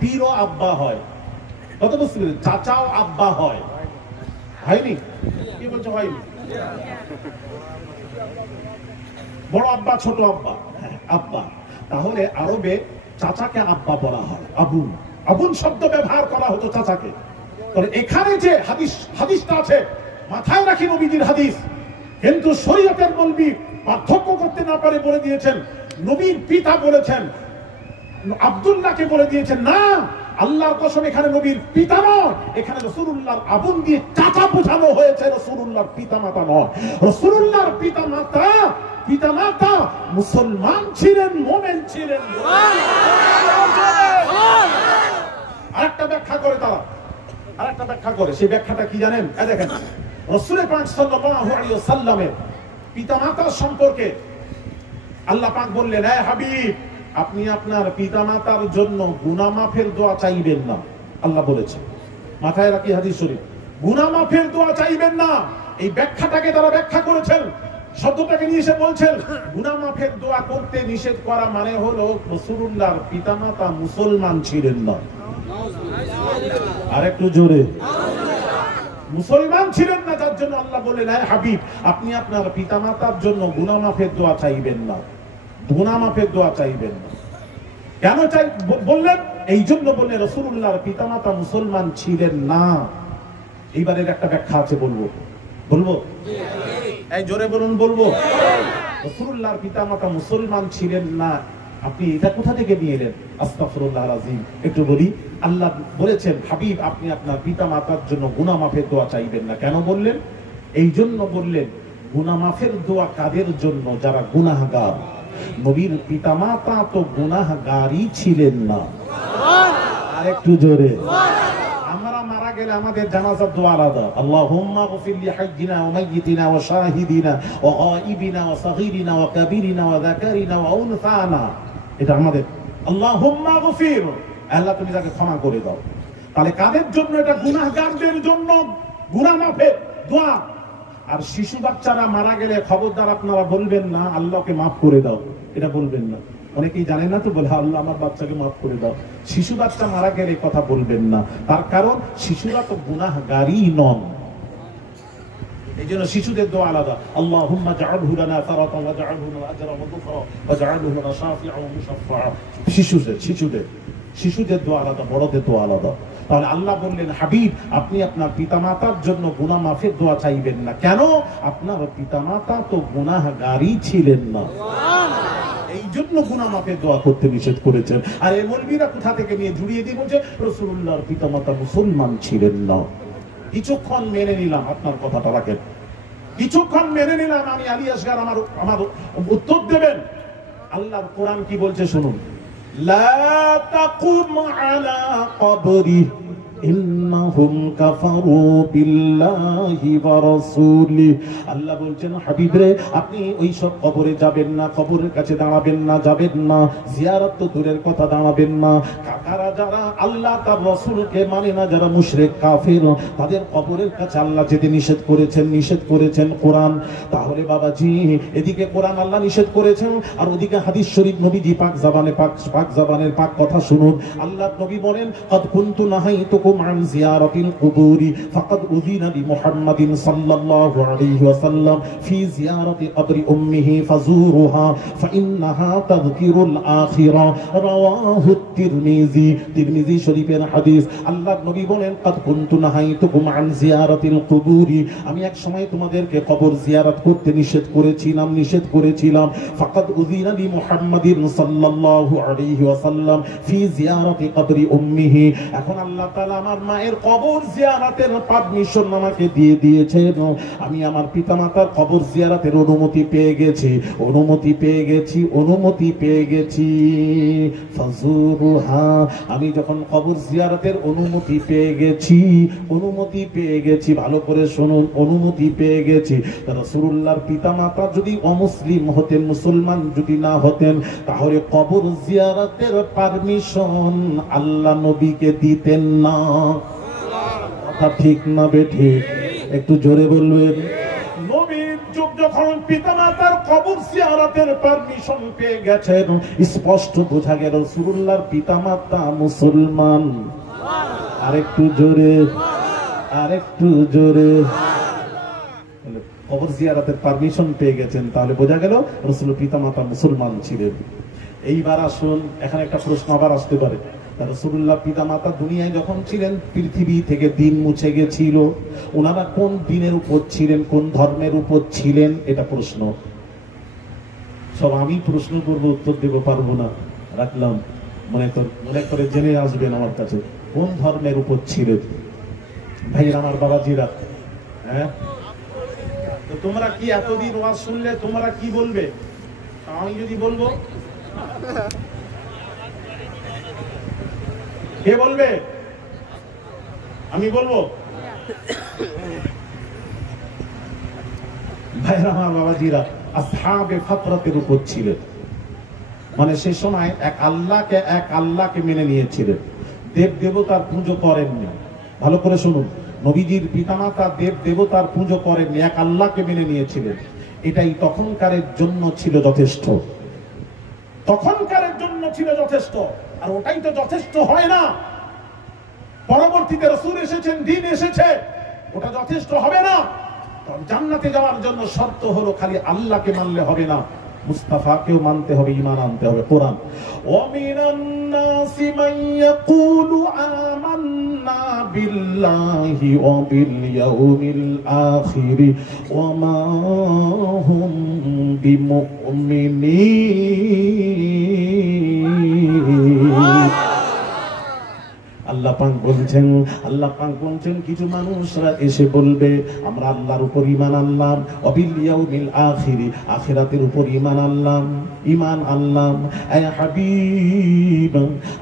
পীরও আব্বা হয়, কত বুঝতে পেরেছেন? চাচাও আব্বা হয়, হয়নি? কি বলছো হয়নি? বড় আব্বা ছোট আব্বা, আব্বা। তাহলে আরবে চাচাকে আব্বা বলা হয়, আবুন। আবুন শব্দ ব্যবহার করা হতো চাচাকে। তাহলে এখানে যে হাদিসটা আছে, মাথায় রাখি নবীজির হাদিস, কিন্তু শরীয়তের মৌলবি পার্থক্য করতে না পারে বলে দিয়েছেন নবীর পিতা বলেছেন, আব্দুল্লাহকে বলে দিয়েছেন না, আল্লাহর কসম এখানে নবীর পিতা নয়, এখানে রাসূলুল্লাহর আবুন দিয়ে চাচা বোঝানো হয়েছে, রাসূলুল্লাহর পিতামাতা নয়। রাসূলুল্লাহর পিতামাতা মুসলমান ছিলেন, মুমিন ছিলেন। আরেকটা ব্যাখ্যা করে তারা, আরেকটা ব্যাখ্যা করে। সেই ব্যাখ্যাটা কি জানেন? দেখেন, রাসূল পাক সাল্লাল্লাহু আলাইহি ওয়াসাল্লামের পিতামাতার সম্পর্কে আল্লাহ পাক বললেন, হে হাবিব, আপনি আপনার পিতামাতার জন্য গুনাহ মাফের দোয়া চাইবেন না। আল্লাহ বলেছে, মাথায় রাখি হাদিস শরীফ, গুনাহ মাফের দোয়া চাইবেন না। এই ব্যাখ্যাটাকে তারা ব্যাখ্যা করেছেন, শব্দটাকে নিয়ে এসে বলছেন গুনাহ মাফের দোয়া করতে নিষেধ করা মানে হলো রাসূলুল্লাহর পিতামাতা মুসলমান ছিলেন না। আর একটু জোরে, মুসলমান ছিলেন না, যার জন্য আল্লাহ বললেন, হে হাবিব, আপনি আপনার পিতামাতার জন্য গুনাহ মাফের দোয়া চাইবেন না, গুনাহ মাফের দোয়া চাইবেন না। কেন বললেন? এই জন্য বললেন রাসূলুল্লাহর পিতামাতা মুসলমান ছিলেন না। এইবারের একটা ব্যাখ্যা আছে, বলবো? এই জোরে বলুন, বলবো? রাসূলুল্লাহর পিতামাতা মুসলমান ছিলেন না, আপনি এটা কোথা থেকে নিয়ে এলেন? আস্তাগফিরুল্লাহল আযীম। একটু বলি, আল্লাহ বলেছেন হাবিব আপনি আপনার পিতামাতার জন্য গুনাহ মাফের দোয়া চাইবেন না। কেন বললেন? এই জন্য বললেন, গুনাহ মাফের দোয়া কাদের জন্য? যারা গুনাহগার। নবীর পিতামাতা তো গুনাহগারই ছিলেন না। আর একটু জোরে। আমরা মারা গেলে আমাদের জানাজার দোয়া আলাদা, আল্লাহুম্মা গফির লি হাইয়িনা ওয়া মাইয়িতিনা ওয়া শাহিদিনা ওয়া গায়িবিনা ওয়া সাগীরিনা ওয়া কাবীরিনা ওয়া যাকারিনা ওয়া উনসানা। এটা আমাদের আল্লাহুম্মা গফির, আল্লাহ তুমি তাকে ক্ষমা করে দাও। তাহলে কাদের জন্য? এটা গুনাহগারদের জন্য গুনাহ মাফের দোয়া। আর শিশু বাচ্চারা মারা গেলে খবরদার আপনারা বলবেন না আল্লাহকে মাফ করে দাও, এটা বলবেন না। অনেকেই জানে না তো, বলে আল্লাহ আমার বাচ্চাকে মাফ করে দাও। শিশু বাচ্চা মারা গেলে কথা বলবেন না, তার কারণ শিশুরা তো গুনাহগারই নন। এই জন্য শিশুদের দোয়া আলাদা, আল্লাহুম্মা জাআলহু লানা ফারাতান ওয়া জাআলহু লানা আজরান ওয়া যুকরা ওয়া জাআলহু লানা শাফিআন ওয়া মুশাফফাআ। শিশুদের দোয়া আলাদা, বড়দের দোয়া আলাদা। তাহলে আল্লাহ বললেন হাবিব আপনি আপনার পিতামাতার জন্য গুনাহ মাফের দোয়া চাইবেন না। কেন? আপনার পিতামাতা তো গুনাহগারই ছিলেন না, এই জন্য গুনাহ মাফের দোয়া করতে নিষেধ করেছেন। আর এই মৌলবীরা কোথা থেকে নিয়ে জুড়িয়ে দিয়ে বলছে রাসূলুল্লাহর পিতামাতা মুসলমান ছিলেন না। কিছুক্ষণ মেনে নিলাম, আপনার কথাটা রাখেন, কিছুক্ষণ মেনে নিলাম, আমি আলী আসগার আমার উত্তর দেবেন। আল্লাহর কোরআন কি বলছে শুনুন, লা তাকুম আলা কবরি ইন্নাহুম কাফারু বিল্লাহি ওয়া রাসূলি। আল্লাহ বলছেন হাবিব রে আপনি ওই সব কবরে যাবেন না, কবরের কাছে দাঁড়াবেন না, যাবেন না, জিয়ারত তো দূরের কথা, দাঁড়াবেন না। কাকারা যারা আল্লাহ তার রাসূলকে মানে না, যারা মুশরিক কাফির, তাদের কবরের কাছে আল্লাহ যেতে নিষেধ করেছেন কোরআন। তাহলে বাবাজি এদিকে কোরআন আল্লাহ নিষেধ করেছেন, আর ওদিকে হাদিস শরীফ নবীজি পাক জবানের পাক কথা শুনুন। আল্লাহ নবী বলেন কদ কুনতু নাহাইতুকুম আন জিয়ারাতিল কুবুরি ফাকাদ উযিনা লিমুহাম্মাদিন সাল্লাল্লাহু আলাইহি ওয়াসাল্লাম ফি জিয়ারাতি কবরি উম্মিহি ফাজুরুহা ফাইন্নাহা তাযকিরুল আখিরা। রাওয়াহু তিরমিজি শরীফের হাদিস। আল্লাহ নবী বলেন কদ কুনতু নাহাইতুকুম আন জিয়ারাতিল কুবুরি, আমি এক সময় তোমাদেরকে কবর জিয়ারত করতে নিষেধ করেছিলাম। ফাকাদ উযিনা লিমুহাম্মাদিন সাল্লাল্লাহু আলাইহি ওয়াসাল্লাম ফি জিয়ারাতি কবরি উম্মিহি। এখন আল্লাহ তাআলা আমার মায়ের কবর জিয়ারতের পারমিশন আমাকে দিয়ে দিয়েছেন। আমি আমার পিতামাতার কবর জিয়ারতের অনুমতি পেয়ে গেছি। ফাজুরুহা, আমি যখন কবর জিয়ারতের অনুমতি পেয়ে গেছি, ভালো করে শুনুন, অনুমতি পেয়ে গেছি। রাসূলুল্লাহর পিতামাতা যদি অমুসলিম হতেন, মুসলমান যদি না হতেন, তাহলে কবর জিয়ারতের পারমিশন আল্লাহ নবীকে দিতেন না। কথা ঠিক না বেঠিক? একটু জোরে বলবেন। নবীর যুগ যখন পিতামাতার কবর জিয়ারতের পারমিশন পেয়ে গেছেন, স্পষ্ট বোঝা গেল রাসূলুল্লাহর পিতামাতা মুসলমান। আরেকটু জোরে, আরেকটু জোরে। কবর জিয়ারতের পারমিশন পেয়ে গেছেন, তাহলে বোঝা গেল রাসূলের পিতামাতা মুসলমান ছিলেন। এইবার আসুন, এখানে একটা প্রশ্ন আবার আসতে পারে, রাসূলুল্লাহ পিতামাতা দুনিয়ায় যখন ছিলেন, পৃথিবী থেকে দিন মুছে গেছিল, ওনারা কোন দিনের উপর ছিলেন, কোন ধর্মের উপর ছিলেন? এটা প্রশ্ন। সব আমি প্রশ্ন করবো, উত্তর দেব পারবো না, রাখলাম। মনে করে জেনে আসবেন আমার কাছে, কোন ধর্মের উপর ছিলেন। ভাইয়ের আমার, বাবাজিরা, হ্যাঁ, তো তোমরা কি এতদিন ওয়াজ শুনলে তোমরা কি বলবে? আমি যদি বলবো, কে বলবে? আমি বলবো। ভাইরা আমার, বাবাজিরা, আসহাবে ফাতরাতের উপর ছিলেন, মানে সে সময় এক আল্লাহকে মেনে নিয়েছিলেন, দেব দেবতার পুজো করেননি। ভালো করে শুনুন, নবীজির পিতামাতা দেব দেবতার পুজো করেননি, এক আল্লাহকে মেনে নিয়েছিলেন। এটাই তখনকারের জন্য ছিল যথেষ্ট, তখনকারের জন্য ছিল যথেষ্ট। আর ওটাই তো যথেষ্ট হয় না, পরবর্তীতে রাসূল এসেছেন, দ্বীন এসেছে, ওটা যথেষ্ট হবে না। জান্নাতে যাওয়ার জন্য শর্ত হলো খালি আল্লাহকে মানলে হবে না, মুস্তাফাকেও মানতে হবে, ঈমান আনতে হবে। কোরআন, ওয়া মিনান নাসি মান ইয়াকুলু আমান্না বিল্লাহি ওয়া বিল ইয়াউমিল আখির ওয়া মা হুম বিমুমিনিন। আল্লাহ পাক বলছেন কিছু মানুষরা এসে বলবে আমরা আল্লাহর উপর ঈমান আনলাম, ওয়াবিল ইয়াউমিল আখির, আখিরাতের উপর ঈমান আনলাম। আয় হাবিব,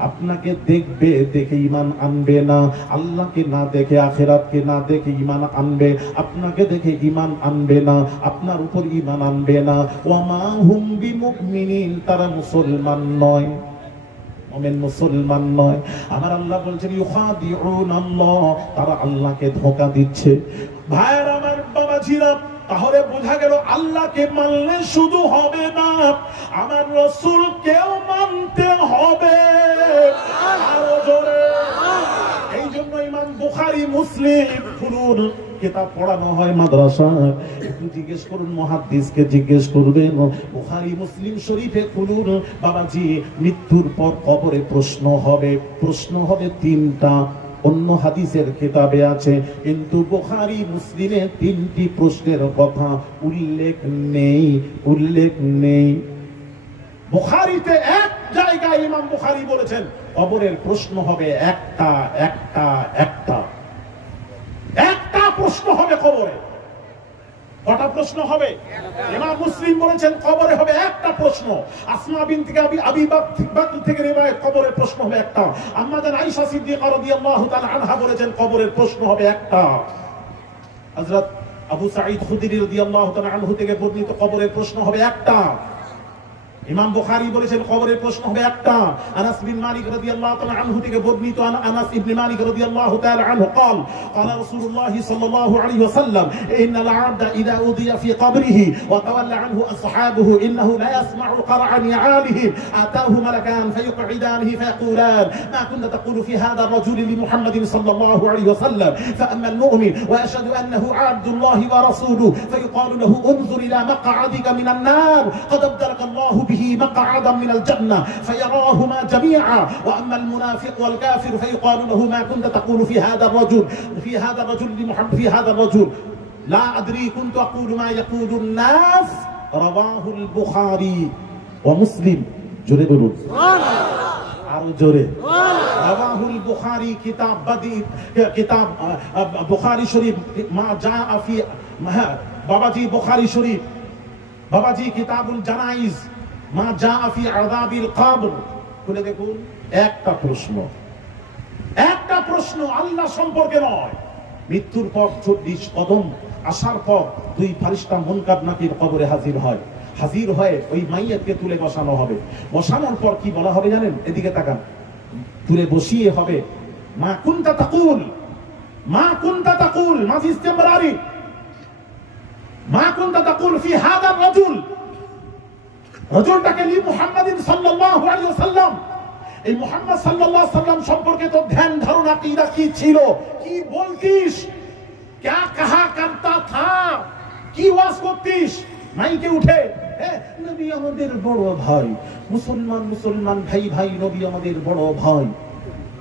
আপনাকে দেখবে, দেখে ঈমান আনবে না। আল্লাহকে না দেখে, আখিরাতকে না দেখে ঈমান আনবে, আপনাকে দেখে ঈমান আনবে না, আপনার উপর ঈমান আনবে না। ওয়া মা হুম বিমুমিনিন, তারা মুসলমান নয়, মুসলমান নয়। আমার আল্লাহ বলছেন ইউখাদিউন আল্লাহ, তারা আল্লাহকে ধোঁকা দিচ্ছে। ভাইরা আমার, বাবাজিরা, তাহলে বোঝা গেল আল্লাহকে মানলে শুধু হবে না, আমার রাসূলকেও মানতে হবে। আরো জোরে। এই জন্য ইমাম বুখারী, মুসলিম, খুলুন, কিতাব পড়ানো হয় মাদ্রাসায়, একটু জিজ্ঞেস করুন, মুহাদ্দিসকে জিজ্ঞেস করবেন, বুখারী মুসলিম শরীফে খুলুন, বাবাজি, মৃত্যুর পর কবরে প্রশ্ন হবে তিনটা। অন্য হাদিসের কিতাবে আছে, কিন্তু বুখারী মুসলিমে তিনটি প্রশ্নের কথা উল্লেখ নেই। বুখারীতে এক জায়গায় ইমাম বুখারী বলেছেন কবরের প্রশ্ন হবে একটা প্রশ্ন হবে কবরে। কটা প্রশ্ন হবে? ইমাম মুসলিম বলেছেন কবরে হবে একটা প্রশ্ন। আসমা বিনতে আবি বকর থেকে রিওয়ায়াত, কবরের প্রশ্ন হবে একটা। আম্মা জান আয়েশা সিদ্দিকা রাদিয়াল্লাহু তাআলা আনহা বলেছেন কবরের প্রশ্ন হবে একটা। হযরত আবু সাঈদ খুদরি রাদিয়াল্লাহু তাআলা আনহু থেকে বর্ণিত কবরের প্রশ্ন হবে একটা। ইমাম বুখারী বলেছেন কবরের প্রশ্ন হবে একটা। আনাস বিন মালিক রাদিয়াল্লাহু তাআলা আনহু থেকে বর্ণিত, আনাস ইবনে মালিক রাদিয়াল্লাহু তাআলা আনহু قال قال رسول الله صلى الله عليه وسلم ان العبد اذا اضي في قبره وتولى عنه اصحابه انه لا يسمع قرع نعالهم اتاه ملكان فيقعدانه فيقولان ما كنت تقول في هذا الرجل لمحمد صلى الله عليه وسلم فاما المؤمن ويشهد انه عبد الله ورسوله فيقال له انظر الى مقعدك من النار قد ابدلك الله به مقعدا من الجنة فيراهما جميعا وأما المنافق والكافر فيقال له ما كنت تقول في هذا الرجل لمحمد في هذا الرجل لا أدري كنت أقول ما يقول الناس رواه البخاري ومسلم জোরে বলুন, আরো জোরে। রাওয়াহুল বুখারী, কিতাব বুখারী শরীফ, মা জাআ ফি, বাবাজি বুখারী শরীফ, বাবাজি কিতাবুল জানাইজ, মা জাআ ফি আযাবিল কবর, খুলে দেখুন। একটা প্রশ্ন আল্লাহ সম্পর্কে নয়। মৃত্যুর পর 40 কদম আসার পর দুই ফারিস্তা মুনকার নাকির কবরে হাজির হয় ওই মাইয়াতকে তুলে বসানো হবে। বসানোর পর কি বলা হবে জানেন? এদিকে তাকান। তুলে বসিয়ে হবে মা কুনতা তাকুল, মাজি ইসতিমরারি, মা কুনতা তাকুল ফি হাদা রাজুল, রাজুলটাকে লি মুহাম্মাদিন সাল্লাল্লাহু আলাইহি ওয়াসাল্লাম, এই মুহাম্মদ সাল্লাল্লাহু আলাইহি ওয়াসাল্লাম সম্পর্কে তো ধ্যান ধারণা আকীদা কি ছিল, কি বলতিস, क्या कहा करता था, কি ওয়াজ করতিস মাইকে উঠে? নবী আমাদের বড় ভাই, মুসলমান ভাই ভাই, নবী আমাদের বড় ভাই,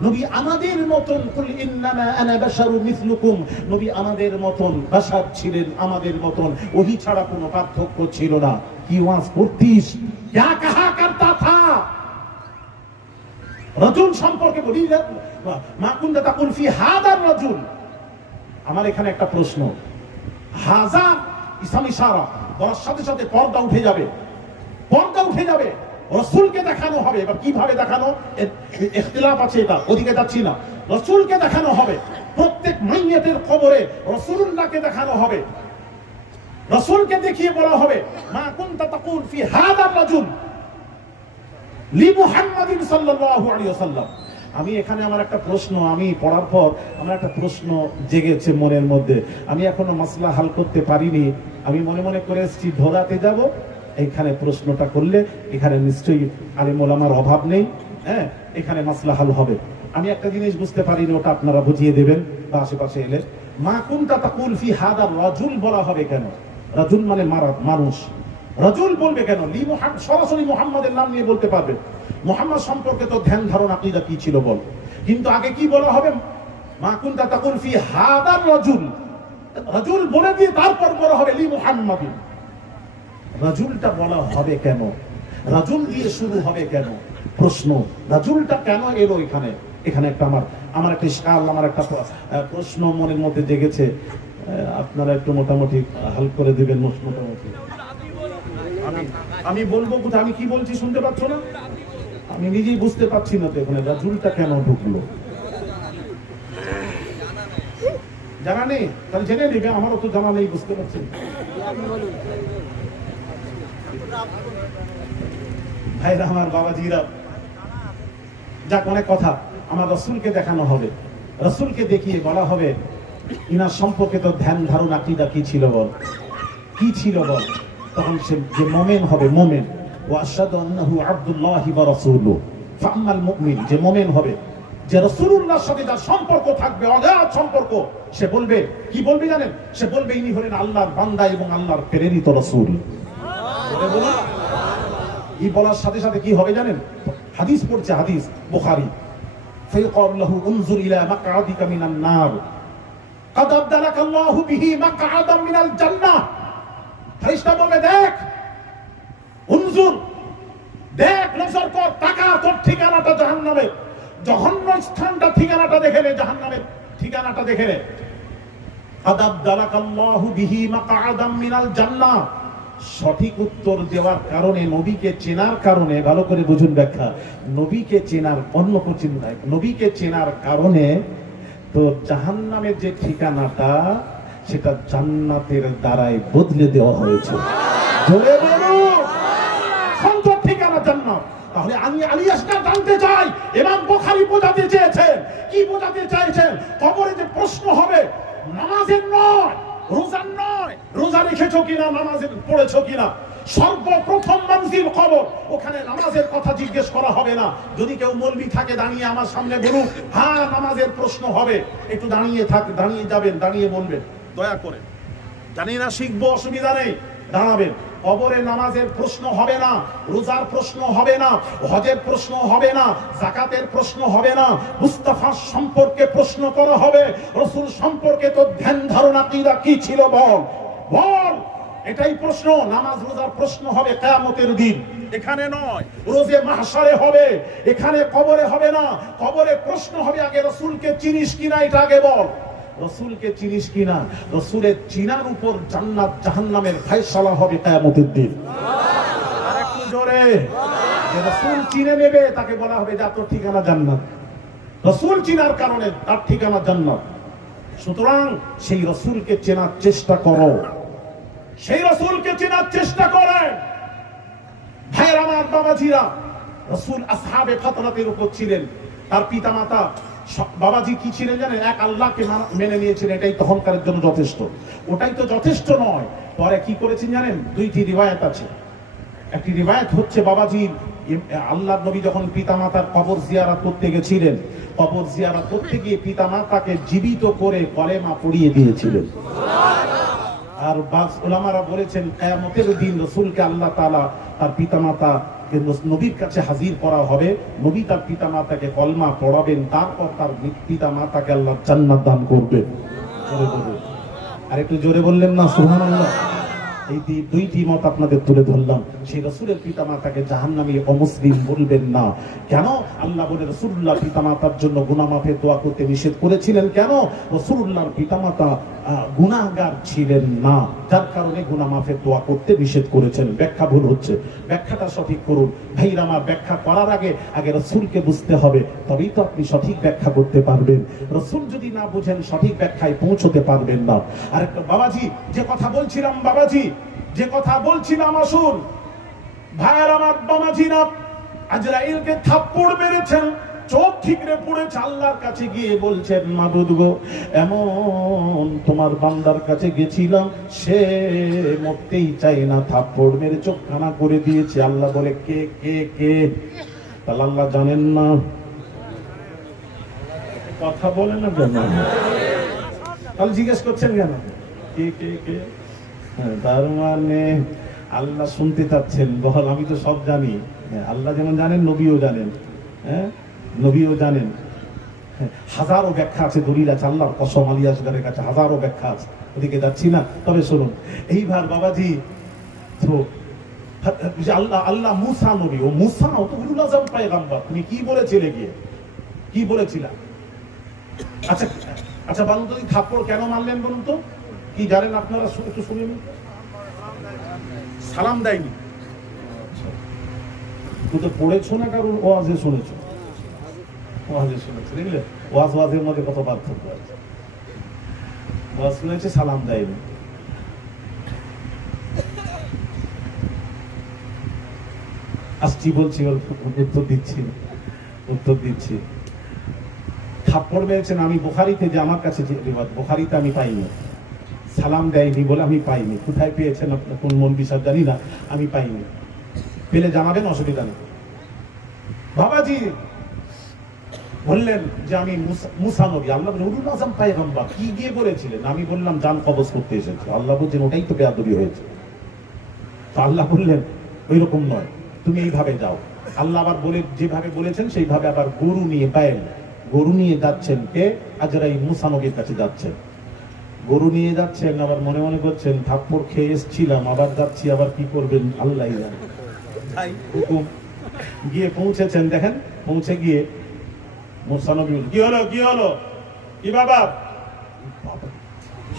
নবী আমাদের মতন, কুল ইন্নামা আনা বাশারু মিসলুকুম, নবী আমাদের মতন বাশার ছিলেন, আমাদের মতন, ওহী ছাড়া কোনো পার্থক্য ছিল না। কি ওয়াজ করতিস, क्या कहा करता था? রাজুল সম্পর্কে বলি, মা কুনতা তাকুল ফি হাদা রাজুল। আমার এখানে একটা প্রশ্ন, হাজা ইসম ইশারা বলার সাথে সাথে পর্দা উঠে যাবে, পর্দা উঠে যাবে, রাসূলকে দেখানো হবে। এবার কিভাবে দেখানো, ইখতিলাফ আছে, এটা ওদিকে যাচ্ছি না। রাসূলকে দেখানো হবে, প্রত্যেক মাইয়াতের কবরে রাসূলুল্লাহকে দেখানো হবে, রাসূলকে দেখিয়ে বলা হবে মা কুনতা তাকুল ফি হাদা রাজুল লি মুহাম্মাদিন সাল্লাল্লাহু আলাইহি ওয়াসাল্লাম। আমি এখানে আমার একটা প্রশ্ন, আমি পড়ার পর আমার একটা প্রশ্ন জেগেছে মনের মধ্যে, আমি এখনো মাসলা হাল করতে পারিনি। আমি মনে মনে করে এসেছি ধরাতে যাব, এখানে প্রশ্নটা করলে এখানে নিশ্চয়ই আলেম ওলামার অভাব নেই, এখানে মাসলা হাল হবে। আমি একটা জিনিস বুঝতে পারিনি, ওটা আপনারা বুঝিয়ে দেবেন বা আশেপাশে এলে। মা কুনতা তাকুল ফি হাদা রাজুল বলা হবে কেন? রাজুল মানে মানুষ, রাজুল বলবে কেন? লি মুহাম্মদ, সরাসরি মুহাম্মাদের নাম নিয়ে বলতে পারবে। মুহাম্মদ সম্পর্কে তো ধ্যান ধারণা আকীদা কি ছিল বল, কিন্তু আগে কি বলা হবে? মা কুনতা তাকুল ফি হাদা রাজুল, রাজুল বলে দিয়ে তারপর বলা হবে লি মুহাম্মাদিন। রাজুলটা বলা হবে কেন? রাজুল দিয়ে শুরু হবে কেন? প্রশ্ন, রাজুলটা কেন এলো এখানে? এখানে একটা আমার একটা ইশকাল, আমার একটা প্রশ্ন মনের মধ্যে জেগেছে, আপনারা একটু মোটামুটি হাল করে দিবেন। মোটামুটি আমি বলবো কোথায়, আমি কি বলছি শুনতে পাচ্ছ না? আমি নিজেই বুঝতে পারছি না তো এখানে রাজুলটা কেন ঢুকলো। জানা নেই, তাহলে জেনে নেবে, আমারও তো জানা নেই, বুঝতে পারছি। ভাইরা আমার, বাবাজিরা, যাক অনেক কথা। আমার রাসূলকে দেখানো হবে, রাসূলকে দেখিয়ে বলা হবে ইনার সম্পর্কে তো ধ্যান ধারণা আকীদা কি ছিল বল, কি ছিল বল। তখন সে যে মুমিন হবে, মুমিন, ওয়া আশহাদু আন্নাহু আবদুল্লাহি ওয়া রাসূলুহু, ফাআম্মাল মুমিন, যে মুমিন হবে, যে রাসূলুল্লাহর সাথে যার সম্পর্ক থাকবে, অগাধ সম্পর্ক, সে বলবে, কি বলবে জানেন? সে বলবে ইনি হলেন আল্লাহর বান্দা এবং আল্লাহর প্রেরিত রাসূল। এটা বলুন, এই বলার সাথে সাথে কি হবে জানেন? হাদিস পড়ছে, হাদিস বুখারী, ফায়াকুল লাহু উনজুর ইলা মাকআদিকা মিনান নার কাদ আবদালাকা আল্লাহু বিহি মাকআদাম মিনাল জান্নাহ। ফেরেশতা বলবে, দেখ, উনজুর, দেখ, নজর কর, তাকা, তোর ঠিকানাটা জাহান্নামে, জঘন্য স্থানটা, ঠিকানাটা দেখে নে, জাহান্নামের ঠিকানাটা দেখে নে। কাদ আবদালাকা আল্লাহু বিহি মাকআদাম মিনাল জান্নাহ। সঠিক উত্তর দেওয়ার কারণে, নবীকে চেনার কারণে, ভালো করে বুঝুন ব্যাখ্যা, নবীকে চেনার, অন্য কিছু নয়, নবীকে চেনার কারণে তো জাহান্নামের যে ঠিকানাটা, সেটা জান্নাতের দ্বারাই বদলে দেওয়া হয়েছে। জোরে বলুন, সুন্দর ঠিকানা জান্নাত। তাহলে আমি আলী আসকার জানতে চাই, ইমাম বুখারী বোঝাতে চেয়েছেন, কি বোঝাতে চাইছেন? কবরে যে প্রশ্ন হবে, নামাজের নয়, রোজার নয়, রোজা রেখেছো কিনা, নামাজের পড়েছো কিনা, সর্বপ্রথম মঞ্জিল কবর, ওখানে নামাজের কথা জিজ্ঞেস করা হবে না। যদি কেউ মৌলবি থাকে দাঁড়িয়ে আমার সামনে বলুক, হ্যাঁ নামাজের প্রশ্ন হবে, একটু দাঁড়িয়ে দাঁড়িয়ে যাবেন, দাঁড়িয়ে বলবেন, দয়া করে, জানি না শিখবো, অসুবিধা নেই, দাঁড়াবেন। কবরে নামাজের প্রশ্ন হবে না, রোজার প্রশ্ন হবে না, হজের প্রশ্ন হবে না, যাকাতের প্রশ্ন হবে না, মুস্তাফা সম্পর্কে প্রশ্ন করা হবে, রাসূল সম্পর্কে তো ধ্যান ধারণা আকীদা কি ছিল বল, বল, এটাই প্রশ্ন। নামাজ রোজার প্রশ্ন হবে কিয়ামতের দিন, এখানে নয়, রোজে মাহশারে হবে, এখানে কবরে হবে না। কবরে প্রশ্ন হবে আগে রাসূলকে চিনিস কিনা, এটা আগে বল, রাসূলকে চিনিস কিনা। রাসূলের চিনার উপর জান্নাত জাহান্নামের ফয়সালা হবে কিয়ামতের দিন। আর একটু জোরে, যে রাসূল চিনে নেবে তাকে বলা হবে যা তোর ঠিকানা জান্নাত, রাসূল চিনার কারণে তার ঠিকানা জান্নাত। সুতরাং সেই রাসূলকে চেনার চেষ্টা করো, সেই রাসূলকে চেনার চেষ্টা করে। ভাইয়ের আমার, বাবাজিরা, রাসূল আসহাবে ফাতরাতের উপর ছিলেন, তার পিতামাতা বাবাজি কি ছিলেন জানেন? এক আল্লাহকে মেনে নিয়েছিলেন, এটাই তখনকারের জন্য যথেষ্ট। ওটাই তো যথেষ্ট নয়, পরে কি করেছেন জানেন? দুইটি রিওয়ায়াত আছে। একটি রিওয়ায়াত হচ্ছে বাবাজির আল্লাহ নবী যখন পিতামাতার কবর জিয়ারত করতে গেছিলেন, কবর জিয়ারত করতে গিয়ে পিতামাতাকে জীবিত করে কলেমা পড়িয়ে দিয়েছিলেন। আর বাস উলামারা বলেছেন কিয়ামতের দিন রাসূলকে আল্লাহ তাআলা তার পিতামাতা নবীর কাছে হাজির করা হবে, নবী তার পিতামাতাকে কলমা পড়াবেন, তারপর তার পিতামাতাকে আল্লাহ জান্নাত দান করবেন। আর একটু জোরে বললেন না সুবহানাল্লাহ? এই দুইটি মত আপনাদের তুলে ধরলাম। সেই রাসূলের পিতামাতাকে জাহান্নামী অমুসলিম বলবেন না। কেন? আল্লাহ বলে রাসূলুল্লাহ পিতামাতার জন্য গুনাহ মাফের দোয়া করতে নিষেধ করেছিলেন। কেন? রাসূলুল্লাহর পিতামাতা গুনাহগার ছিলেন না, যার কারণে গুনাহ মাফের দোয়া করতে নিষেধ করেছেন। ব্যাখ্যা ভুল হচ্ছে, ব্যাখ্যাটা সঠিক করুন ভাইরা আমার। ব্যাখ্যা করার আগে রাসূলকে বুঝতে হবে, তবেই তো আপনি সঠিক ব্যাখ্যা করতে পারবেন। রাসূল যদি না বুঝেন সঠিক ব্যাখ্যায় পৌঁছতে পারবেন না। আর একটা বাবাজি যে কথা বলছিলাম, বাবাজি যে কথা বলছিলাম, আসুন ভাইয়ের আমার বাবাজিরা, আজরাইলকে থাপ্পড় মেরেছেন, চোখ ঠিকরে পড়েছে, আল্লাহর কাছে গিয়ে বলছেন মাবুদ গো, এমন তোমার বান্দার কাছে গেছিলাম, সে মরতেই চাই না, থাপ্পড় মেরে চোখ কানা করে দিয়েছে। আল্লাহ বলে কে কে কে? তাহলে আল্লাহ জানেন না? কথা বলে না কেন? তাহলে জিজ্ঞেস করছেন কেন কে কে কে? তার মানে আল্লাহ শুনতে চাচ্ছেন, বল আমি তো সব জানি। আল্লাহ যেমন জানেন, নবীও জানেন। হ্যাঁ, নবীও জানেন। হাজারো ব্যাখ্যা আছে, দলিল আছে, আল্লাহর কসম আলী আসগারের কাছে হাজারো ব্যাখ্যা আছে, ওদিকে যাচ্ছি না। তবে শুনুন, এইবার বাবাজি তো আল্লাহ আল্লাহ মুসা নবী, ও মুসা ও তো উলুল আযম পয়গম্বর, তুমি কি বলেছিলে গিয়ে? কি বলেছিলা? আচ্ছা আচ্ছা বলুন তো, থাপ্পড় কেন মারলেন বলুন তো? কি জানেন আপনারা? একটু শুনুন। সালাম দেয়নি। তুই তো পড়েছো না, কারণ ওয়াজে শুনেছো? ওয়াজে শুনেছো, দেখলে ওয়াজের মধ্যে কত পার্থক্য আছে। ওয়াজ শুনেছে, সালাম দেয়নি। আসছি বলছি, উত্তর দিচ্ছি। থাপ্পড় মেরেছেন, আমি বুখারীতে, যে আমার কাছে যে রিওয়ায়াত, বুখারীতে আমি পাইনি। সালাম দেয়নি বলে আমি পাইনি। কোথায় পেয়েছেন আপনার, কোন মৌলবী সাহেব জানি না, আমি পাইনি। পেলে জানাবেন, অসুবিধা নেই। বাবাজি বললেন যে আমি মুসা নবী। আল্লাহ বলেন উলুল আযম পয়গম্বর, কি গিয়ে বলেছিলেন? আমি বললাম জান কবজ করতে এসেছি। আল্লাহ বলছেন ওটাই তো বেয়াদবি হয়েছে। তো আল্লাহ বললেন ওই রকম নয়, তুমি এইভাবে যাও। আল্লাহ আবার বলে যেভাবে বলেছেন সেইভাবে আবার গরু নিয়ে, পায়েল গরু নিয়ে যাচ্ছেন। কে? আজরাইল মুসা নবীর কাছে যাচ্ছেন, গরু নিয়ে যাচ্ছেন। আবার মনে মনে করছেন থাপ্পড় খেয়ে এসেছিলাম, আবার যাচ্ছি, আবার কি করবেন আল্লাহ জানে। তাই হুকুম। গিয়ে পৌঁছেছেন, দেখেন পৌঁছে গিয়ে মুসা নবী, কি হলো কি হলো, কি বাবা?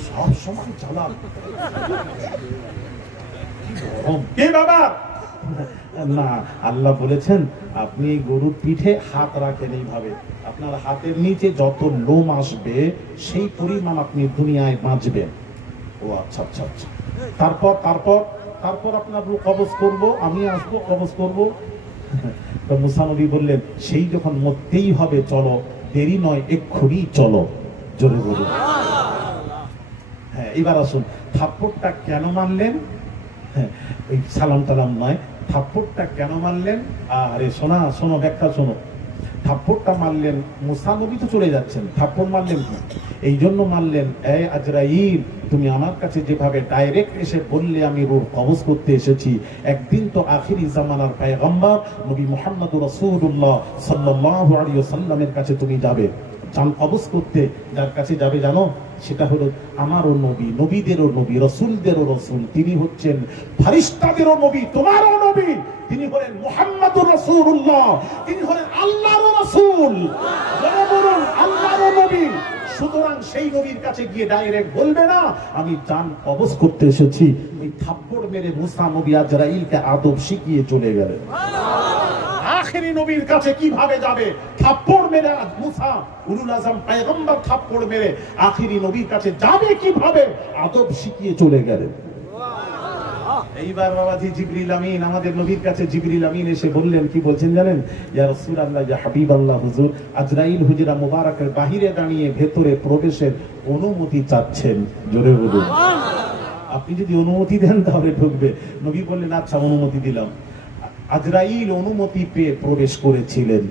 সব সময় চালাক, কি বাবা? না, আল্লাহ বলেছেন আপনি গরুর পিঠে হাত রাখেন, এইভাবে আপনার হাতের নিচে যত লোম আসবে সেই পরিমাণ আপনি দুনিয়ায় বাঁচবেন। ও আচ্ছা আচ্ছা আচ্ছা। তারপর তারপর তারপর আপনার কবজ করব, আমি আসবো, কবজ করব। তো মুসা নবী বললেন সেই যখন মরতেই হবে, চলো, দেরি নয়, এক্ষুনি চলো। জোরে বলুন। হ্যাঁ, এবার আসুন, থাপ্পড়টা কেন মারলেন? হ্যাঁ, ওই সালাম টালাম নয়, থাপ্পড়টা কেন মারলেন? আরে শোনা, শোনো, ব্যাখ্যা শোনো। থাপ্পড়টা মারলেন, মুসা নবী তো চলে যাচ্ছেন, থাপ্পড় মারলেন কি? এই জন্য মারলেন, এই আজরাইল, তুমি আমার কাছে যেভাবে ডাইরেক্ট এসে বললে আমি রূহ কবজ করতে এসেছি, একদিন তো আখিরি জামানার পয়গম্বর নবী মুহাম্মদুর রাসূলুল্লাহ সাল্লাল্লাহু আলাইহি ওয়াসাল্লামের কাছে তুমি যাবে, জান কবজ করতে। যার কাছে যাবে জানো? সেটা হলো আমারও নবী, নবীদেরও নবী, রাসূলদেরও রাসূল। তিনি হচ্ছেন ফেরেশতাদেরও নবী, তোমারও নবী। তিনি হলেন মুহাম্মদুর রাসূলুল্লাহ, তিনি হলেন আল্লাহর রাসূল। যারা বলুন আল্লাহর নবী। সুতরাং সেই নবীর কাছে গিয়ে ডাইরেক্ট বলবে না আমি জান কবজ করতে এসেছি। ওই থাপ্পড় মেরে মুসা নবী আজরাইলকে আদব শিখিয়ে চলে গেলেন। আখেরি নবীর কাছে কিভাবে যাবে? থাপ্পড় মেরে মুসা উলুল আযম পয়গম্বর থাপ্পড় মেরে আখেরি নবীর কাছে যাবে কিভাবে? আদব শিখিয়ে চলে গেলেন। এইবার বাবাজি জিবরিল আমিন, আমাদের নবীর কাছে জিবরিল আমিন এসে বললেন, কি বলছেন জানেন? ইয়া রাসূলুল্লাহ, ইয়া হাবিবাল্লাহ, হুজুর আজরাইল হুজরা মুবারাকের বাহিরে দাঁড়িয়ে ভেতরে প্রবেশের অনুমতি চাচ্ছেন। জোরে বলুন, আপনি যদি অনুমতি দেন তাহলে ঢুকবে। নবী বললেন, আচ্ছা অনুমতি দিলাম। আজরাইল অনুমতি পেয়ে প্রবেশ করেছিলেন।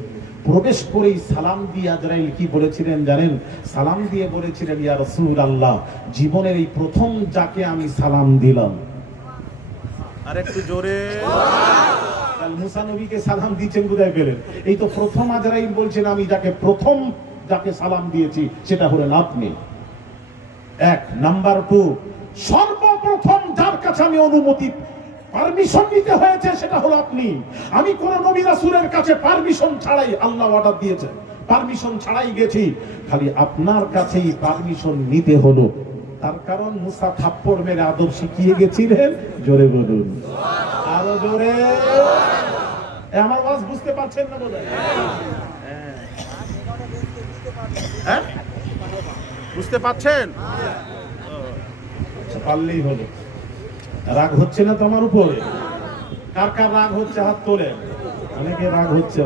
প্রবেশ করেই সালাম দিয়ে আজরাইল কি বলেছিলেন জানেন? সালাম দিয়ে বলেছিলেন, ইয়া রাসূলুল্লাহ, জীবনের এই প্রথম যাকে আমি সালাম দিলাম। আর একটু জোরে। মুসা নবীকে সালাম দিয়েছেন কোথায় পেলেন? এই তো প্রথম আজরাইল বলছেন, আমি যাকে সালাম দিয়েছি সেটা হলেন আপনি। এক নাম্বার 2, সর্বপ্রথম যার কাছে আমি অনুমতি পারমিশন নিতে হয়েছে সেটা হলো আপনি। আমি কোন নবী রাসূলের কাছে পারমিশন ছাড়াই, আল্লাহ অর্ডার দিয়েছে, পারমিশন ছাড়াই গেছি, খালি আপনার কাছেই পারমিশন নিতে হলো। তার কারণ মুসা থাপ্পড় মেরে আদব শিখিয়ে গেছিলেন। জোরে বলুন, আরো জোরে। আমার ওয়াজ বুঝতে পারছেন না বোধহয়? হ্যাঁ, বুঝতে পারছেন? পারলেই হলো। রাগ হচ্ছে না তোমার উপরে? কার কার রাগ হচ্ছে হাত তোলে। অনেকে রাগ হচ্ছে।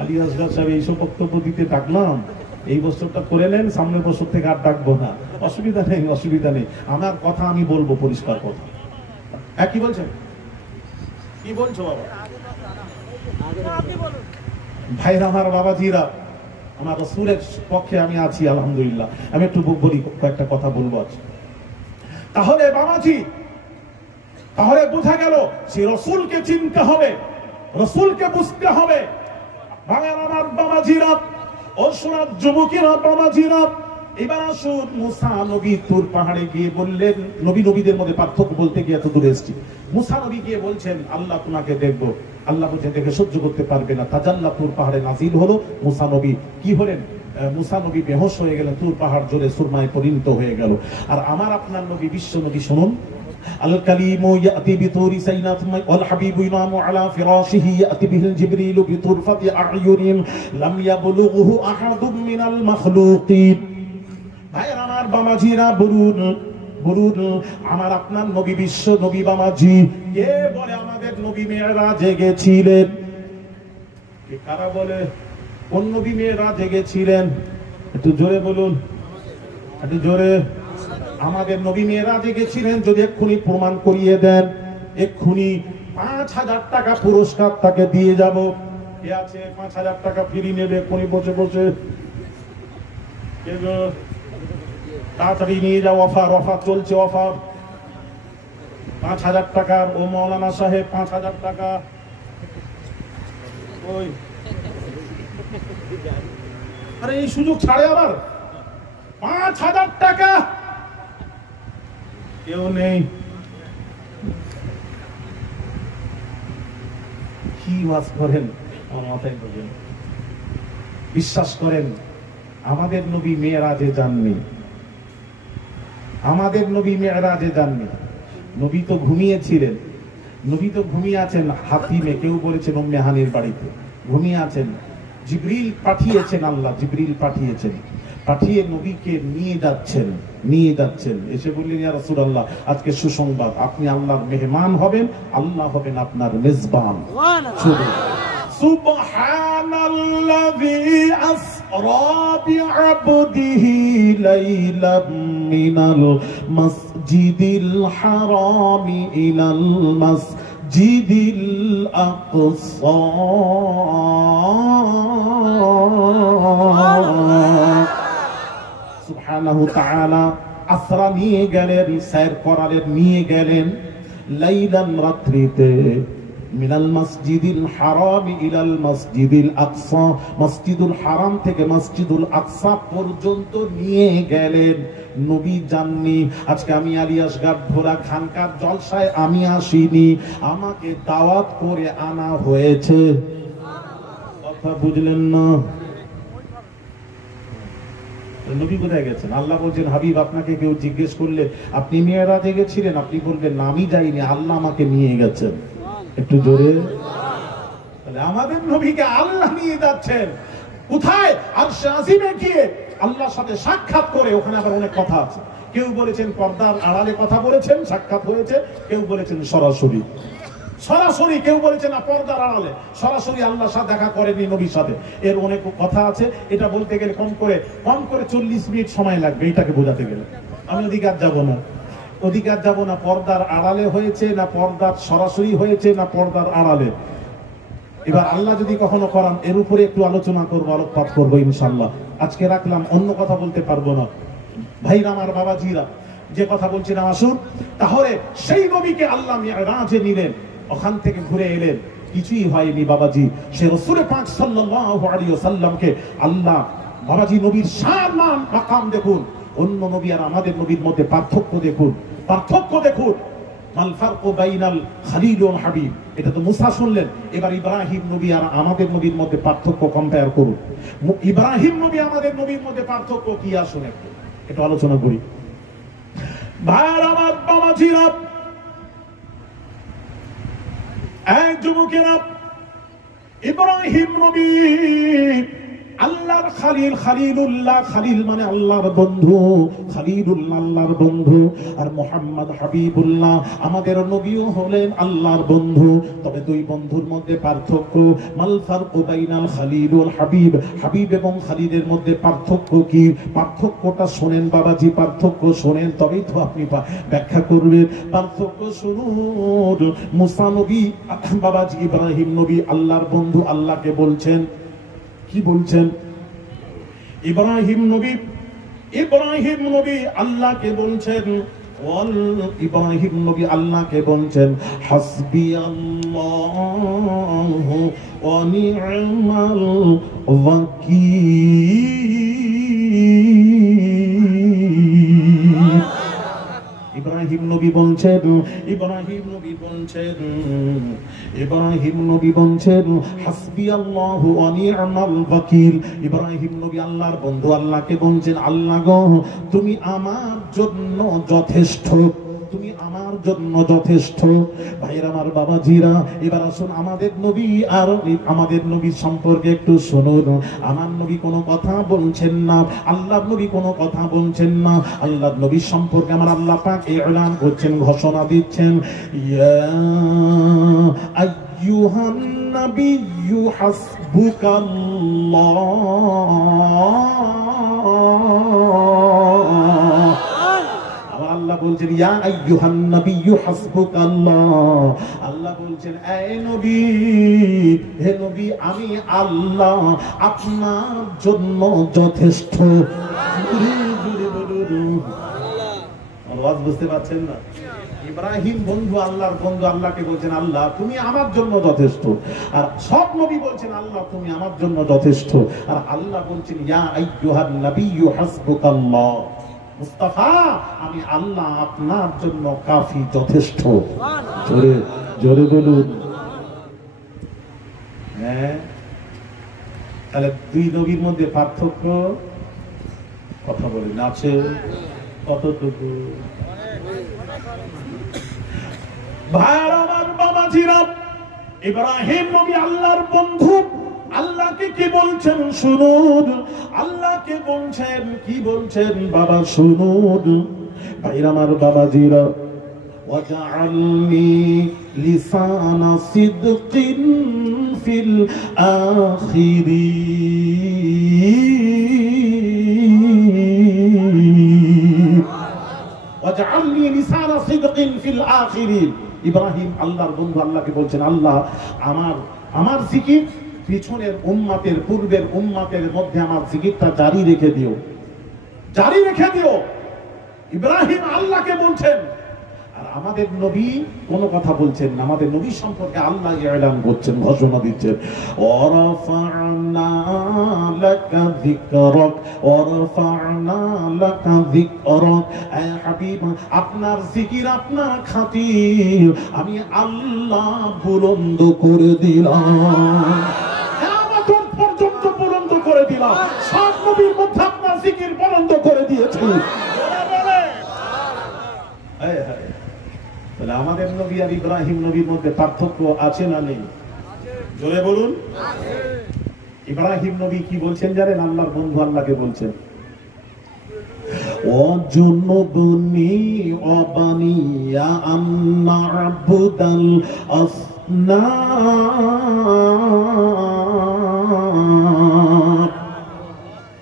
আলী আসগর সাহেব এইসব বক্তব্য দিতে ডাকলাম, এই বছরটা করে নেন, সামনের বছর থেকে আর ডাকবো না। অসুবিধা নেই, অসুবিধা নেই, আমার কথা আমি বলবো, পরিষ্কার কথা। হ্যাঁ, কি বলছেন? কি বলছো বাবা? ভাইরা আমার, বাবাজিরা আমার, রাসূলের পক্ষে আমি আছি আলহামদুলিল্লাহ। আমি একটু বলি, কয়েকটা কথা বলবো আজ। তাহলে বাবাজি, তাহলে বোঝা গেল সে রাসূলকে চিনতে হবে, রাসূলকে বুঝতে হবে। ভাইরা আমার, বাবাজিরা, ও সোনার যুবকেরা, বাবাজিরা, এবার আসুন, মুসা নবী তুর পাহাড়ে গিয়ে বললেন, নবীদের মধ্যে পার্থক্য বলতে গিয়ে এত দূরে এসেছি। মুসা নবী গিয়ে বলছেন, আল্লাহ তোমাকে দেখবো। আল্লাহ বলছেন, দেখে সহ্য করতে পারবে না। তাজাল্লা তুর পাহাড়ে নাজিল হলো। মুসা নবী কি হলেন? মুসা নবী বেহুশ হয়ে গেলেন। তুর পাহাড় জোরে সুরমায় পরিণত হয়ে গেল। আর আমার আপনার নবী, বিশ্ব নবী, শুনুন, আল কালিমু ইয়াতি বিতুরি সাইনাত ওয়াল হাবিবু ইনামু আলা ফিরাশিহি ইয়াতি বিহিল জিবরিলু বিতুরফাতি আ'য়ুনিন লাম ইয়াবলুগহু আহাদুম মিনাল মাখলুকিন। ভাইরা আমার, বাবাজিরা, বলুন, আমার আপনার নবী, বিশ্ব নবী, বাবাজি, কে বলে আমাদের নবী মেরাজে গেছিলেন? কে, কারা বলে কোন নবী মেরাজে গেছিলেন? একটু জোরে বলুন, একটু জোরে। আমাদের নবী মেরাজে গেছিলেন। যদি এক্ষুনি প্রমাণ করিয়ে দেন, এক্ষুনি 5000 টাকা পুরস্কার তাকে দিয়ে যাব। কে আছে 5000 টাকা ফ্রি নেবে? এক্ষুনি বসে বসে তাড়াতাড়ি নিয়ে যাও। অফার চলছে, অফার 5000 টাকার। ও মৌলানা সাহেব, 5000 টাকা। ওই, আরে এই সুযোগ ছাড়ে আবার 5000 টাকা। কেউ নেই? কি ওয়াজ করেন আমার মাথায় ঢোকে না। বিশ্বাস করেন, আমাদের নবী মেরাজে যাননি। আমাদের নবী মেরাজে যাননি। নবী তো ঘুমিয়েছিলেন। নবী তো ঘুমিয়ে আছেন হাতিমে, কেউ বলেছেন উম্মে হানির বাড়িতে ঘুমিয়ে আছেন। জিবরিল পাঠিয়েছেন, আল্লাহ জিবরিল পাঠিয়েছেন, পাঠিয়ে নবীকে নিয়ে যাচ্ছেন। এসে বললেন, ইয়া রাসূলুল্লাহ, আজকে সুসংবাদ, আপনি আল্লাহর মেহমান হবেন, আল্লাহ হবেন আপনার মেজবান। সুবহানাল্লাযী আসরা বিআবদিহি লাইলাম মিনাল মাসজিদিল হারামি ইলাল মাসজিদিল আকসা। সুবহানাহু তাআলা আসরা নিয়ে গেলেন, সৈর করালেন, নিয়ে গেলেন লাইলান, রাত্রিতে, মিনাল মসজিদিল হারাম ইলাল মসজিদিল আকসা, মসজিদুল হারাম থেকে মসজিদুল আকসা পর্যন্ত নিয়ে গেলেন। নবী যাননি। আজকে আমি আলী আসগর ভোলা খানকার জলসায় আমি আসিনি, আমাকে দাওয়াত করে আনা হয়েছে। কথা বুঝলেন না? নবী কোথায় গেছেন? আল্লাহ বলছেন, হাবিব, আপনাকে কেউ জিজ্ঞেস করলে আপনি মেরাজে গেছিলেন, আপনি বলবেন না আমি যাইনি, আল্লাহ আমাকে নিয়ে গেছেন। একটু জোরে। আমাদের নবীকে আল্লাহ নিয়ে যাচ্ছেন কোথায়? আরশে আজিমে গিয়ে আল্লাহর সাথে সাক্ষাৎ করে। ওখানে আবার অনেক কথা আছে। কেউ বলেছেন পর্দার আড়ালে কথা বলেছেন, সাক্ষাৎ হয়েছে, কেউ বলেছেন সরাসরি সরাসরি, কেউ বলেছে না পর্দার আড়ালে সরাসরি আল্লাহর সাথে দেখা করেনি নবীর সাথে। এর অনেক কথা আছে, এটা বলতে গেলে কম করে 40 মিনিট সময় লাগবে এটাকে বোঝাতে গেলে। আমি অধিকার যাব না পর্দার আড়ালে হয়েছে না পর্দার সরাসরি হয়েছে না পর্দার আড়ালে। এবার আল্লাহ যদি কখনো করান এর উপরে একটু আলোচনা করবো, আলোকপাত করবো ইনশাল্লাহ। আজকে রাখলাম, অন্য কথা বলতে পারবো না। ভাইরা আমার, বাবাজিরা, যে কথা বলছিলাম আসুন, তাহলে সেই নবীকে আল্লাহ মিরাজে নিলেন, ওখান থেকে ঘুরে এলেন, কিছুই হয়নি বাবাজি। সে রাসূল পাক সাল্লাল্লাহু আলাইহি ওয়াসাল্লামকে আল্লাহ, বাবাজি নবীর শান মান মাকাম দেখুন, অন্য নবী আর আমাদের নবীর মধ্যে পার্থক্য দেখুন, মাল ফারকু বাইনাল খলিল ওয়াল হাবিব। এটা তো মুসা শুনলেন, এবার ইব্রাহিম নবী আর আমাদের নবীর মধ্যে পার্থক্য কম্পেয়ার করুন। ইব্রাহিম নবী আমাদের নবীর মধ্যে পার্থক্য কি আসুন একটু আলোচনা করি। ভাইরা আমার, বাবাজিরা, এক যুবকেরা, ইব্রাহিম নবী আল্লাহর খালিল, খালিলুল্লাহ, খালিল মানে আল্লাহর বন্ধু, খালিলুল্লাহ আল্লাহর বন্ধু, আর মুহাম্মদ হাবিবুল্লাহ আমাদের নবীও হলেন আল্লাহর বন্ধু। তবে দুই বন্ধুর মধ্যে পার্থক্য, মাল ফারকু বাইনাল খালিল ওয়াল হাবিব, হাবিব এবং খালিলের মধ্যে পার্থক্য কি? পার্থক্যটা শোনেন বাবাজি, পার্থক্য শোনেন, তবেই তো আপনি ব্যাখ্যা করবেন। পার্থক্য শুনুন। মুসা নবী বাবাজি, ইব্রাহিম নবী আল্লাহর বন্ধু, আল্লাহকে বলছেন, কি বলছেন? ইব্রাহিম নবী আল্লাহকে বলছেন, ইব্রাহিম নবী আল্লাহকে বলছেন, হাসবি আল্লাহু ওয়া নি'মাল ওয়াকিল। ইব্রাহিম নবী বলছেন হাসবি আল্লাহু ওয়া নি'মাল ওয়াকিল। ইব্রাহিম নবী আল্লাহর বন্ধু আল্লাহকে বলছেন, আল্লাহ গো তুমি আমার জন্য যথেষ্ট, তুমি আমার জন্য যথেষ্ট। ভাইরা আমার, বাবাজিরা, এবার আসুন আমাদের নবী আর আমাদের নবীর সম্পর্কে একটু শুনুন। আমার নবী কোনো কথা বলছেন না, আল্লাহর নবী কোনো কথা বলছেন না। আল্লাহর নবীর সম্পর্কে আমার আল্লাহ পাক এলান করছেন, ঘোষণা দিচ্ছেন, ইয়া আইয়ুহান নাবিয়্যু হাসবুকাল্লাহ। আল্লাহ বলছেন, ইয়া আইয়ুহান নাবিয়্যু হাসবুকাল্লাহ। আল্লাহ বলছেন, এই নবী, হে নবী, আমি আল্লাহ আপনার জন্য যথেষ্ট। আওয়াজ বুঝতে পারছেন না? ইব্রাহিম বন্ধু, আল্লাহর বন্ধু, আল্লাহকে বলছেন, আল্লাহ তুমি আমার জন্য যথেষ্ট। আর সব নবী বলছেন, আল্লাহ তুমি আমার জন্য যথেষ্ট। আর আল্লাহ বলছেন, ইয়া আইয়ুহান নাবিয়্যু হাসবুকাল্লাহ। মুস্তাফা, আমি আল্লাহ আপনার জন্য কাফি, যথেষ্ট। জোরে জোরে বলুন। হ্যাঁ, তাহলে দুই নবীর মধ্যে পার্থক্য কথা বলেন আছে কতটুকু? ভাইরা আমার, বাবাজিরা, ইব্রাহিম নবী আল্লাহর বন্ধু, আল্লাহকে কি বলছেন শুনুন। আল্লাহকে বলছেন, কি বলছেন বাবা শুনুন। ভাইরা আমার, বাবাজিরা, ওয়াজআলনি লিসানা সিদকিন ফিল আখিরিন, ওয়াজআলনি লিসানা সিদকিন ফিল আখিরিন। ইব্রাহিম আল্লাহর বন্ধু আল্লাহকে বলছেন, আল্লাহ আমার জিকির পিছনের উম্মতের, পূর্বের উম্মতের মধ্যে আমার জিকিরটা জারি রেখে দিও। ইব্রাহিম আল্লাহকে বলছেন, আর আমাদের নবী কোনো কথা বলছেন না। আমাদের নবী সম্পর্কে আল্লাহ এলান করছেন, ঘোষণা দিচ্ছেন, ওয়ারাফা'না লাকা যিকরাক, ওয়ারাফা'না লাকা যিকরাক। হে হাবিব, আপনার জিকির, আপনার খাতির আমি আল্লাহ বুলন্দ করে দিলাম, পর্যন্ত বুলন্দ করে দিলাম। সব নবীর মধ্যে আপনার জিকির বুলন্দ করে দিয়েছি। তাহলে আমাদের নবী আর ইব্রাহিম নবীর মধ্যে পার্থক্য আছে না নেই? জোরে বলুন। ইব্রাহিম নবী কি বলছেন জানেন? আল্লাহর বন্ধু আল্লাহকে বলছেন, ওয়াজুনুবনি ওয়া বানিয়া আন না'বুদাল আসনাম।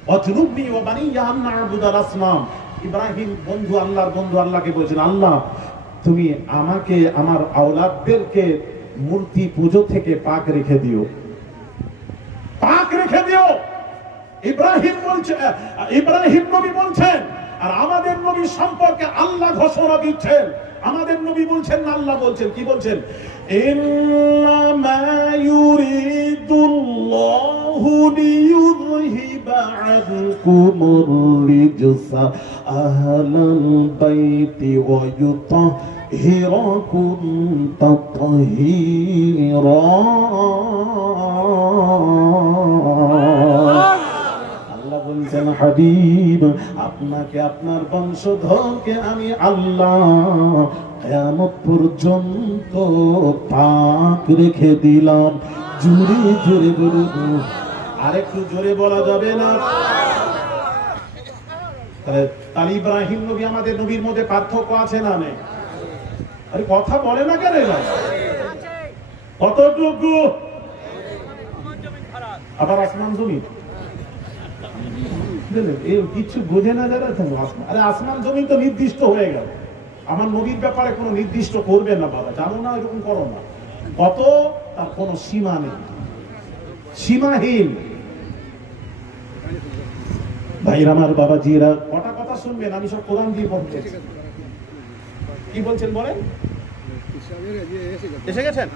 ওয়াজুনুবনি ওয়া বানিয়া আন না'বুদাল আসনাম। ইব্রাহিম বন্ধু, আল্লাহর বন্ধু আল্লাহকে বলেছেন, আল্লাহ তুমি আমাকে আমার আওলাদদেরকে মূর্তি পূজা থেকে পাক রেখে দিও, পাক রেখে দিও। ইব্রাহিম বলছে, ইব্রাহিম নবী বলছেন, আর আমাদের নবী সম্পর্কে আল্লাহ ঘোষণা দিচ্ছেন। আমাদের নবী বলছেন না আল্লাহ বলছেন? কি বলছেন? ইন্নামা ইউরিদুল্লাহু লিইয়ুযহিবা আনকুমুর রিজসা আহলাল বাইতি ওয়া ইউতাহহিরাকুম তাতহীরা। বলছেন, হাবিব আপনাকে আপনার বংশধরকে আমি আল্লাহ কিয়ামত পর্যন্ত পাক রেখে দিলাম। জোরে জোরে বলুন, আরেকটু জোরে বলা যাবে না? তাহলে ইব্রাহিম নবী আমাদের নবীর মধ্যে পার্থক্য আছে না নেই? আরে কথা বলে না কেন? কতটুকু? আবার আসমান জমিন কিছু বোঝে না যারা। আরে আসমান জমিন তো নির্দিষ্ট হয়ে গেল। আমার নবীর ব্যাপারে কোনো নির্দিষ্ট করবে না বাবা, জানো না? এরকম করো না। কত, তার কোনো সীমা নেই, সীমাহীন। ভাইরা আমার, বাবাজিরা, কটা কথা শুনবেন, আমি সব কোরআন দিয়ে পড়তে। কি বলছেন বলেন? এসে গেছেন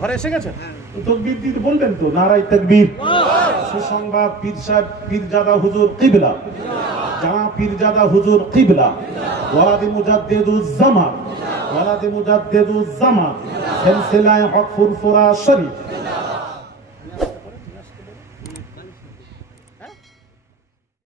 ঘরে? এসে গেছেন? তাকবীর দিতে বলবেন তো, নারায়ে তাকবীর। সুসংবাদ, পীরজাদা হুজুর কিবলা, জামা পীরজাদা হুজুর কিবলা, ওয়ালাদে মুজাদ্দিদুজ জামান, ওয়ালাদে মুজাদ্দিদুজ জামান, সিলসিলায়ে হক ফুরফুরা শরীফ